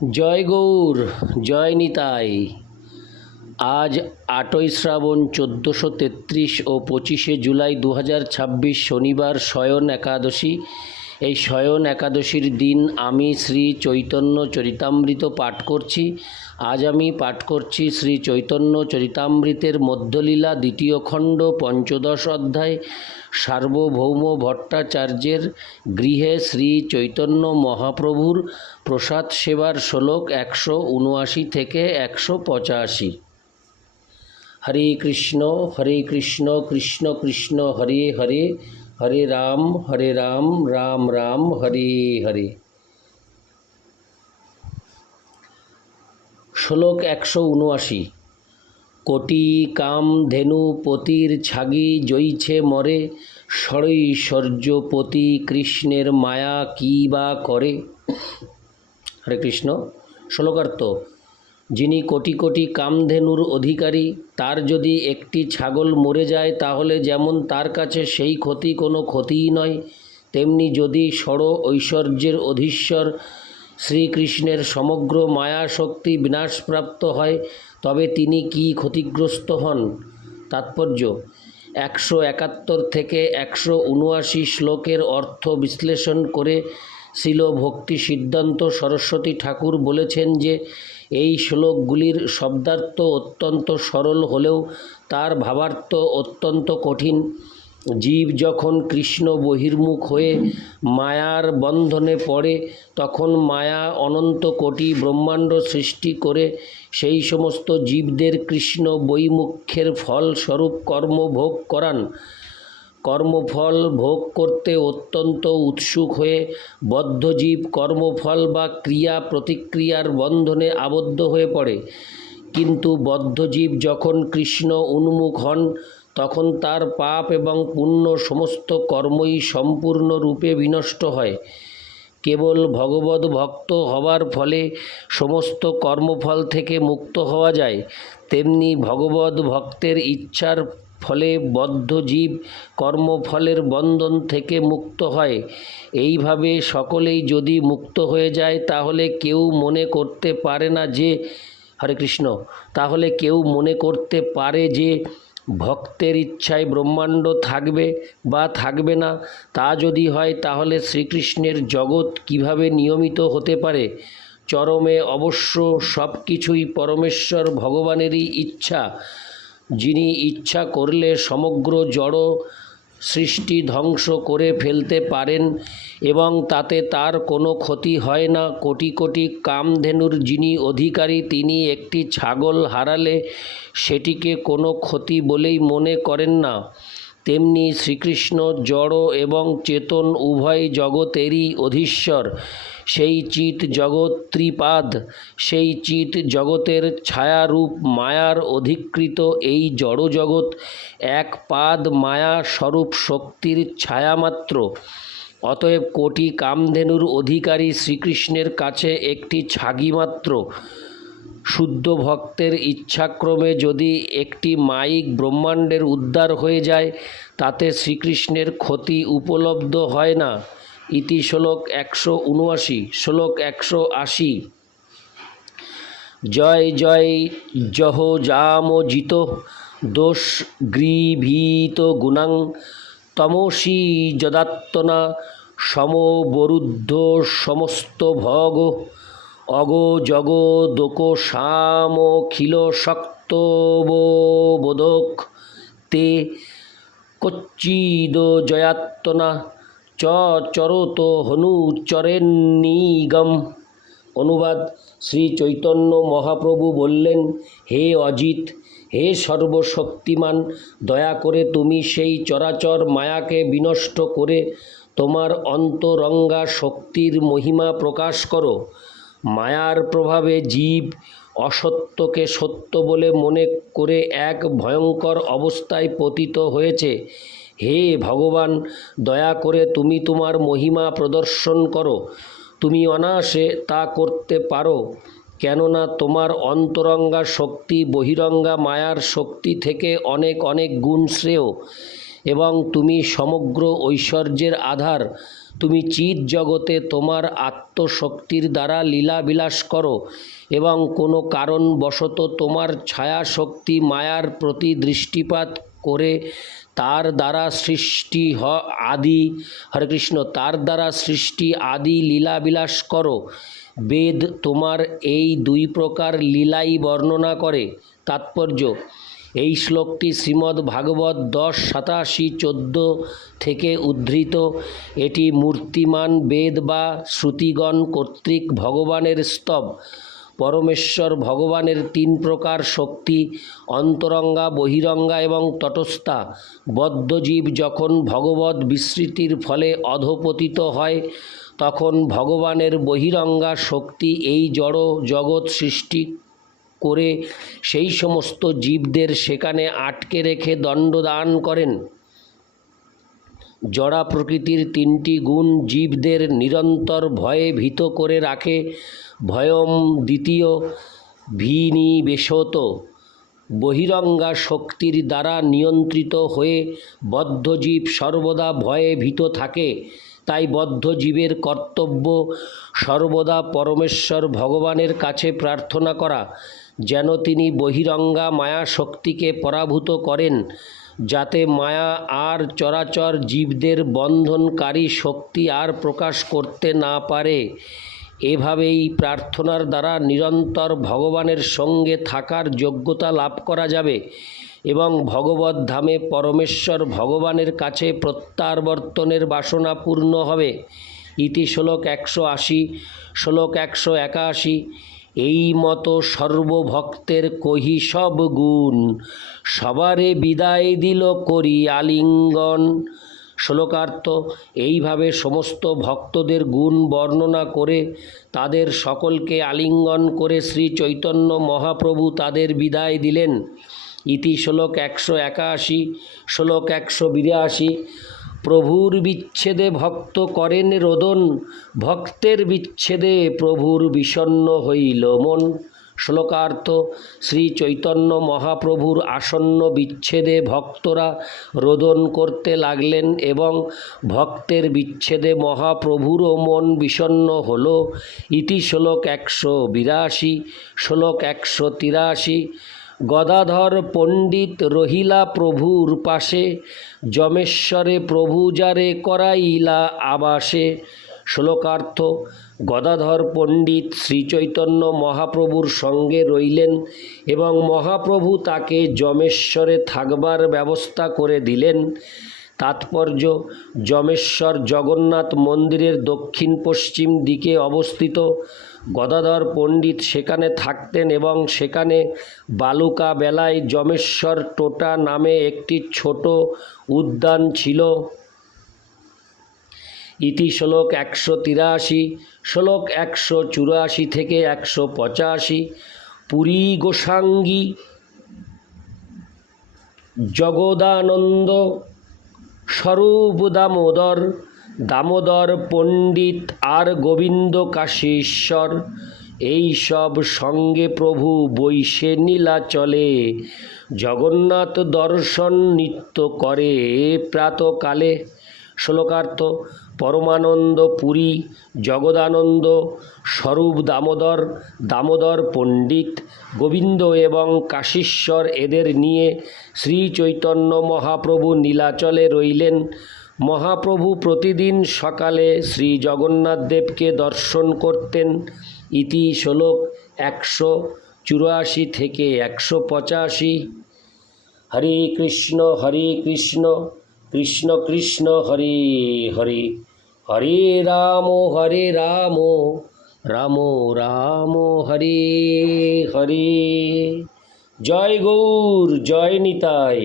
জয় গৌর, জয় নিতাই। আজ ৮ই শ্রাবণ ১৪৩৩ ও ২৫শে জুলাই ২০২৬ শনিবার শয়ন একাদশী। এই শয়ন একাদশীর দিন আমি শ্রী চৈতন্য চরিতামৃত পাঠ করছি। আজ আমি পাঠ করছি শ্রী চৈতন্য চরিতামৃতের মধ্যলীলা দ্বিতীয় খণ্ড পঞ্চদশ অধ্যায়, সার্বভৌম ভট্টাচার্যের গৃহে শ্রী চৈতন্য মহাপ্রভুর প্রসাদ সেবার শ্লোক ১৭৯ থেকে ১৮৫। হরে কৃষ্ণ কৃষ্ণ কৃষ্ণ হরে হরে, হরে রাম রাম রাম হরে হরে। শ্লোক ১৭৯। কোটি কাম ধেনু পতির ছাগি জইছে মরে, ষড়ৈশ্বর্যপতি কৃষ্ণের মায়া কি বা করে। হরে কৃষ্ণ। শ্লোকার্থ: যিনি কোটি কোটি কামধেনুর অধিকারী, তার যদি একটি ছাগল মরে যায় তাহলে যেমন তার কাছে সেই ক্ষতি কোনো ক্ষতিই নয়, তেমনি যদি ষড় ঐশ্বর্যের অধীশ্বর শ্রীকৃষ্ণের সমগ্র মায়া শক্তি বিনাশপ্রাপ্ত হয় তবে তিনি কি ক্ষতিগ্রস্ত হন। তাৎপর্য: ১৭১ থেকে ১৭৯ শ্লোকের অর্থ বিশ্লেষণ করে শ্রীল ভক্তি সিদ্ধান্ত সরস্বতী ঠাকুর বলেছেন যে এই শ্লোকগুলির শব্দার্থ অত্যন্ত সরল হলেও তার ভাবার্থ অত্যন্ত কঠিন। জীব যখন কৃষ্ণ বহির্মুখ হয়ে মায়ার বন্ধনে পড়ে তখন মায়া অনন্ত কোটি ব্রহ্মাণ্ড সৃষ্টি করে সেই সমস্ত জীবদের কৃষ্ণ বৈমুখ্যের ফলস্বরূপ কর্ম ভোগ করান। কর্মফল ভোগ করতে অত্যন্ত উৎসুক হয়ে বদ্ধজীব কর্মফল বা ক্রিয়া প্রতিক্রিয়ার বন্ধনে আবদ্ধ হয়ে পড়ে, কিন্তু বদ্ধজীব যখন কৃষ্ণ উন্মুখ হন তখন তার পাপ এবং পুণ্য সমস্ত কর্মই সম্পূর্ণরূপে বিনষ্ট হয়। কেবল ভগবদ ভক্ত হবার ফলে সমস্ত কর্মফল থেকে মুক্ত হওয়া যায়, তেমনি ভগবদ ভক্তের ইচ্ছার ফলে বদ্ধ জীব কর্মফলের বন্ধন থেকে মুক্ত হয়। এইভাবে সকলেই যদি মুক্ত হয়ে যায় তাহলে কেউ মনে করতে পারে না যে হরে কৃষ্ণ তাহলে কেউ মনে করতে পারে যে ভক্তের ইচ্ছায় ব্রহ্মাণ্ড থাকবে বা থাকবে না। তা যদি হয় তাহলে শ্রীকৃষ্ণের জগৎ কিভাবে নিয়মিত হতে পারে। চরমে অবশ্য সব কিছুই পরমেশ্বর ভগবানেরই ইচ্ছা, যিনি ইচ্ছা করলে সমগ্র জড় সৃষ্টি ধ্বংস করে ফেলতে পারেন এবং তাতে তার কোনো ক্ষতি হয় না। কোটি কোটি কামধেনুর যিনি অধিকারী তিনি একটি ছাগল হারালে সেটিকে কোনো ক্ষতি বলেই মনে করেন না। তেমনি শ্রীকৃষ্ণ জড় এবং চেতন উভয় জগতেরই অধীশ্বর। সেই চিৎ জগৎ ত্রিপাদ, সেই চিৎ জগতের ছায়ারূপ মায়ার অধিকৃত এই জড় জগৎ এক পাদ মায়া স্বরূপ শক্তির ছায়ামাত্র। অতএব কোটি কামধেনুর অধিকারী শ্রীকৃষ্ণের কাছে একটি ছাগি মাত্র। শুদ্ধ ভক্তের ইচ্ছাক্রমে যদি একটি মায়িক ব্রহ্মাণ্ডের উদ্ধার হয়ে যায় তাতে শ্রীকৃষ্ণের ক্ষতি উপলব্ধ হয় না। ইতি শ্লোক ১৭৯। শ্লোক ১৮০। জয় জয় জহ জামজিত দোষ গৃভীত গুণাং তমসি যদাত্মনা সমবরুদ্ধ সমস্ত ভগ অগো জগ দোক সামখিল শক্ত বোধক তে কচ্চিদ জয়াত্মনা চ চরত হনুচরেন্নিগম। অনুবাদ: শ্রী চৈতন্য মহাপ্রভু বললেন, হে অজিত, হে সর্বশক্তিমান, দয়া করে তুমি সেই চরাচর মায়াকে বিনষ্ট করে তোমার অন্তরঙ্গা শক্তির মহিমা প্রকাশ করো। মায়ার প্রভাবে জীব অসত্যকে সত্য বলে মনে করে এক ভয়ঙ্কর অবস্থায় পতিত হয়েছে। হে ভগবান, দয়া করে তুমি তোমার মহিমা প্রদর্শন করো। তুমি অনায়াসে তা করতে পারো, কেননা তোমার অন্তরঙ্গা শক্তি বহিরঙ্গা মায়ার শক্তি থেকে অনেক অনেক গুণ শ্রেয় এবং তুমি সমগ্র ঐশ্বর্যের আধার। তুমি চিৎ জগতে তোমার আত্মশক্তির দ্বারা লীলাবিলাস করো এবং কোনো কারণবশত তোমার ছায়া শক্তি মায়ার প্রতি দৃষ্টিপাত করে তার দ্বারা সৃষ্টি আদি হরে কৃষ্ণ তার দ্বারা সৃষ্টি আদি লীলাবিলাস করো। বেদ তোমার এই দুই প্রকার লীলাই বর্ণনা করে। তাৎপর্য: এই শ্লোকটি শ্রীমদ্ ভাগবত 10:87-14 থেকে উদ্ধৃত। এটি মূর্তিমান বেদ বা শ্রুতিগণ কর্তৃক ভগবানের স্তব। পরমেশ্বর ভগবানের 3 প্রকার শক্তি: অন্তরঙ্গা, বহিরঙ্গা এবং তটস্থা। বদ্ধজীব যখন ভগবৎ বিস্মৃতির ফলে অধঃপতিত হয় তখন ভগবানের বহিরঙ্গা শক্তি এই জড় জগৎ সৃষ্টি করে সেই সমস্ত জীবদের সেখানে আটকে রেখে দণ্ড দান করেন। জড়া প্রকৃতির 3টি গুণ জীবদের নিরন্তর ভয়ে ভীত করে রাখে। ভয়ম দ্বিতীয় ভিনিবেশত। বহিরঙ্গা শক্তির দ্বারা নিয়ন্ত্রিত হয়ে বদ্ধজীব সর্বদা ভয়ে ভীত থাকে। তাই বদ্ধজীবের কর্তব্য সর্বদা পরমেশ্বর ভগবানের কাছে প্রার্থনা করা যেন তিনি বহিরঙ্গা মায়া শক্তিকে পরাভূত করেন, যাতে মায়া আর চরাচর জীবদের বন্ধনকারী শক্তি আর প্রকাশ করতে না পারে। এভাবেই প্রার্থনার দ্বারা নিরন্তর ভগবানের সঙ্গে থাকার যোগ্যতা লাভ করা যাবে এবং ভগবত ধামে পরমেশ্বর ভগবানের কাছে প্রত্যাবর্তনের বাসনা পূর্ণ হবে। ইতি শ্লোক 180। শ্লোক 181। এই মতো সর্বভক্তের কহি সব গুণ, সবারে বিদায় দিল করি আলিঙ্গন। শ্লোকার্থ: এইভাবে সমস্ত ভক্তদের গুণ বর্ণনা করে তাদের সকলকে আলিঙ্গন করে শ্রী চৈতন্য মহাপ্রভু তাদের বিদায় দিলেন। ইতি শ্লোক 181। শ্লোক 182। প্রভুর বিচ্ছেদে ভক্ত করেন রোদন, ভক্তের বিচ্ছেদে প্রভুর বিষণ্ণ হইল মন। শ্লোকার্থ: শ্রী চৈতন্য মহাপ্রভুর আসন্ন বিচ্ছেদে ভক্তরা রোদন করতে লাগলেন এবং ভক্তের বিচ্ছেদে মহাপ্রভুরও মন বিষণ্ণ হল। ইতি শ্লোক 182। শ্লোক 183। গদাধর পণ্ডিত রহিলা প্রভুর পাশে, যমেশ্বরে প্রভু যারে করাইলা আবাসে। শ্লোকার্থ: গদাধর পণ্ডিত শ্রীচৈতন্য মহাপ্রভুর সঙ্গে রইলেন এবং মহাপ্রভু তাকে যমেশ্বরে থাকবার ব্যবস্থা করে দিলেন। তাৎপর্য: যমেশ্বর জগন্নাথ মন্দিরের দক্ষিণ পশ্চিম দিকে অবস্থিত। গদাধর পণ্ডিত সেখানে থাকতেন এবং সেখানে বালুকা বেলায় যমেশ্বর টোটা নামে একটি ছোট উদ্যান ছিল। ইতি শ্লোক 183। শ্লোক 184 থেকে 185। পুরী গোসাঙ্গী জগদানন্দ স্বরূপ দামোদর, দামোদর পণ্ডিত আর গোবিন্দ কাশীশ্বর, এই সব সঙ্গে প্রভু বৈশে নীলাচলে জগন্নাথ দর্শন নিত্য করে প্রাতকালে। শ্লোকার্থ: পরমানন্দ পুরী, জগদানন্দ স্বরূপ দামোদর, দামোদর পণ্ডিত, গোবিন্দ এবং কাশীশ্বর এদের নিয়ে শ্রী চৈতন্য মহাপ্রভু নীলাচলে রইলেন। মহাপ্রভু প্রতিদিন সকালে শ্রী জগন্নাথ দেবকে দর্শন করতেন। ইতি শ্লোক 184 থেকে 185। হরে কৃষ্ণ কৃষ্ণ কৃষ্ণ হরে হরে, হরে রাম রাম রাম হরে হরে। জয় গৌর, জয় নিতাই।